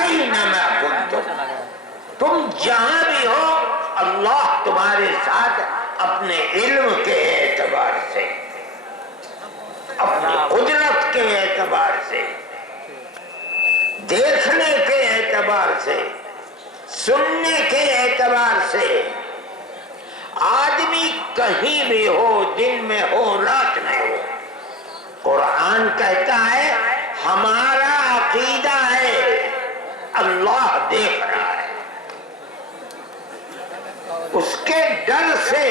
Anima کنتم، تم جہاں بھی ہو اللہ تمہارے ساتھ اپنے علم کے اعتبار سے، اپنی قدرت کے اعتبار سے، دیکھنے کے اعتبار سے، سننے کے اعتبار سے۔ آدمی کہیں بھی ہو، دن میں ہو رات میں ہو، قرآن کہتا ہے ہمارا عقیدہ ہے اللہ دیکھ رہا ہے۔ اس کے ڈر سے،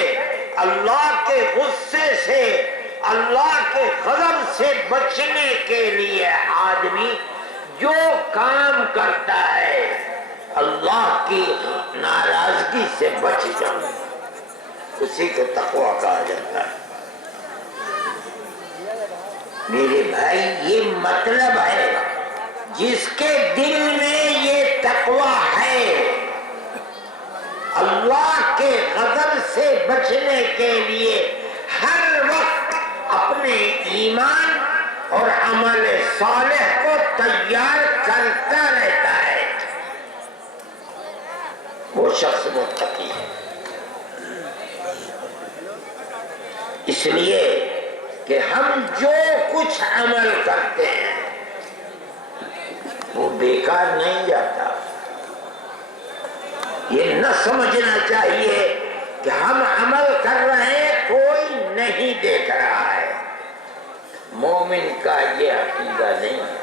اللہ کے غصے سے، اللہ کے غضب سے بچنے کے لیے آدمی جو کام کرتا ہے اللہ کی ناراضگی سے بچ جانا، اسی کو تقویٰ کہا جاتا ہے۔ میرے بھائی یہ مطلب ہے جس کے دل میں یہ تقویٰ ہے، اللہ کے غضب سے بچنے کے لیے ہر وقت اپنے ایمان اور عمل صالح کو تیار کرتا رہتا ہے، وہ شخص متقی ہے۔ اس لیے کہ ہم جو کچھ عمل کرتے ہیں وہ بیکار نہیں جاتا۔ یہ نہ سمجھنا چاہیے کہ ہم عمل کر رہے ہیں کوئی نہیں دیکھ رہا ہے، مومن کا یہ عقیدہ نہیں ہے۔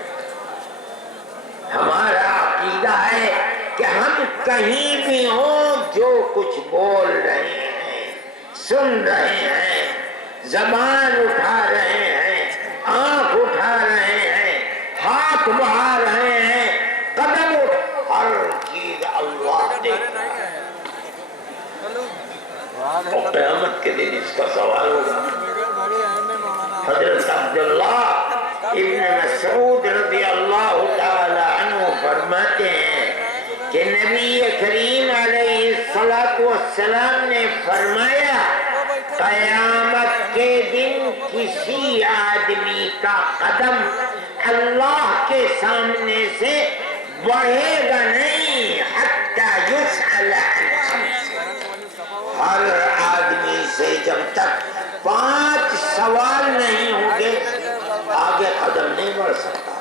ہمارا عقیدہ ہے کہ ہم کہیں بھی ہوں جو کچھ بول رہے ہیں، سن رہے ہیں، زبان اٹھا رہے ہیں، آنکھ اٹھا رہے ہیں، ہاتھ بڑھا رہے ہیں، قدم ہر چیز اللہ دیکھ رہا ہے۔ اور قیامت کے دن اس کا سوال ہوگا۔ حضرت عبداللہ ابن مسعود رضی اللہ تعالی عنہ فرماتے ہیں کہ نبی کریم علیہ السلام نے فرمایا قیامت کے دن کسی آدمی کا قدم اللہ کے سامنے سے بڑھے گا نہیں حتی یسأل عن خمس، ہر آدمی سے جب تک 5 سوال نہیں ہوں گے آگے قدم نہیں بڑھ سکتا،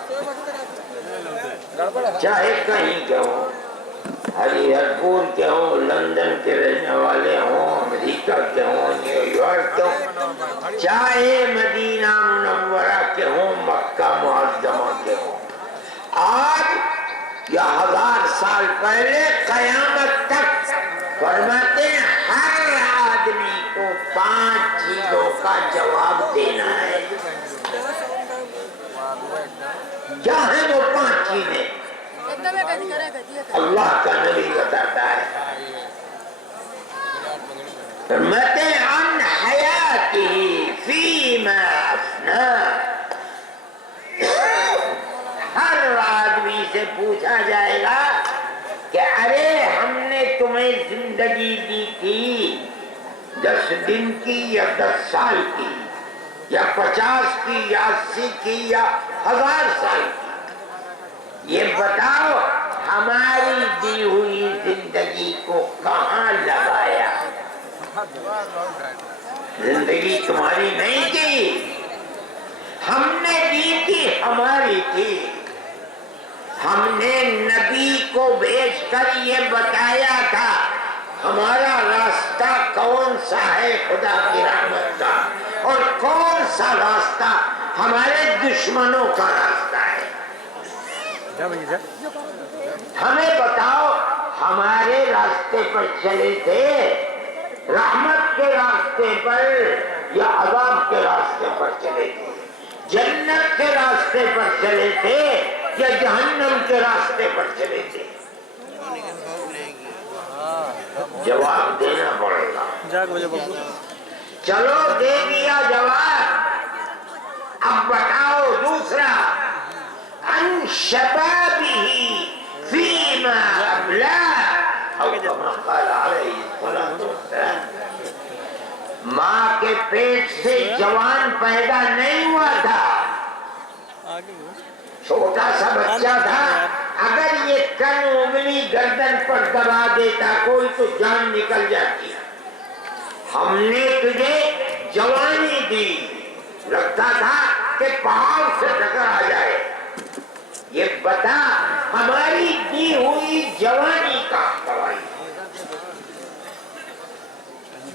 چاہے کہیں کے ہوں، ہری ہر پور کے ہوں، لندن کے رہنے والے ہوں، امریکہ کے ہوں، نیو یارک کے ہوں، چاہے مدینہ منورہ کے ہوں، مکہ معظمہ کے ہوں۔ آج یا 1000 سال پہلے قیامت تک فرماتے ہیں ہر آدمی کو 5 چیزوں کا جواب دینا ہے۔ کیا ہے وہ 5 چیزیں؟ اللہ کا نبی بتاتا ہے، فرماتے ہیں عن حیاتہ فیما افنا، ہر آدمی سے پوچھا جائے گا کہ ارے ہم نے تمہیں زندگی دی تھی 10 دن کی یا 10 سال کی یا 50 کی یا 80 کی یا 1000 سال کی، یہ بتاؤ ہماری دی ہوئی زندگی کو کہاں لگایا؟ زندگی تمہاری نہیں تھی، ہم نے دی تھی، ہماری تھی۔ ہم نے نبی کو بھیج کر یہ بتایا تھا ہمارا راستہ کون سا ہے خدا کی رحمت کا، اور کون سا راستہ ہمارے دشمنوں کا راستہ ہے۔ ہمیں بتاؤ ہمارے راستے پر چلے تھے، رحمت کے راستے پر یا عذاب کے راستے پر چلے تھے، جنت کے راستے پر چلے تھے یا جہنم کے راستے پر چلے تھے؟ جواب دینا پڑے گا۔ چلو دے دیا جواب، اب بتاؤ دوسرا عن شبابہ فیما ابلاہ، اور کما قال علیہ السلام، ماں کے پیٹ سے جوان پیدا نہیں ہوا تھا، چھوٹا سا بچہ تھا، اگر یہ کن انگلی گردن پر دبا دیتا کوئی تو جان نکل جاتی. ہم نے تجھے جوانی دی، لگتا تھا کہ پہاڑ سے ٹکرا جائے. یہ بتا ہماری دی ہوئی جوانی کا دوائی.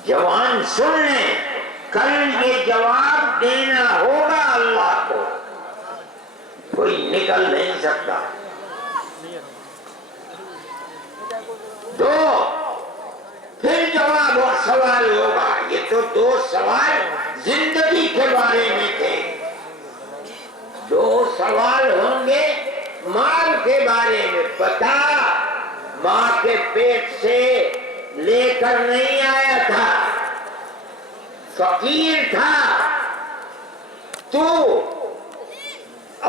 جوان سن لیں، کل یہ جواب دینا ہوگا اللہ کو، کوئی نکل نہیں سکتا. دو پھر جواب اور سوال ہوگا. یہ تو دو سوال زندگی کے بارے میں تھے، دو سوال ہوں گے مال کے بارے میں. بتا ماں کے پیٹ سے لے کر نہیں آیا تھا، فقیر تھا تو،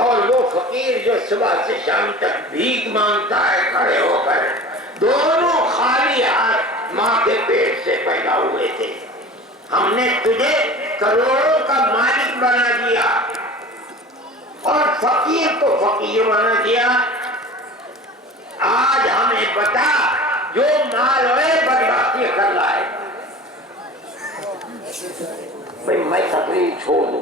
اور وہ فقیر جو صبح سے شام تک بھیک مانگتا ہے کھڑے ہو کر. دونوں خالی ہاتھ ماں کے پیٹ سے پیدا ہوئے تھے. ہم نے تجھے کروڑوں کا مالک بنا دیا اور فقیر کو فقیر بنا دیا. آج ہمیں بتا جو مال ہوئے بدبختی کر رہا ہے. میں تقریر چھوڑ دوں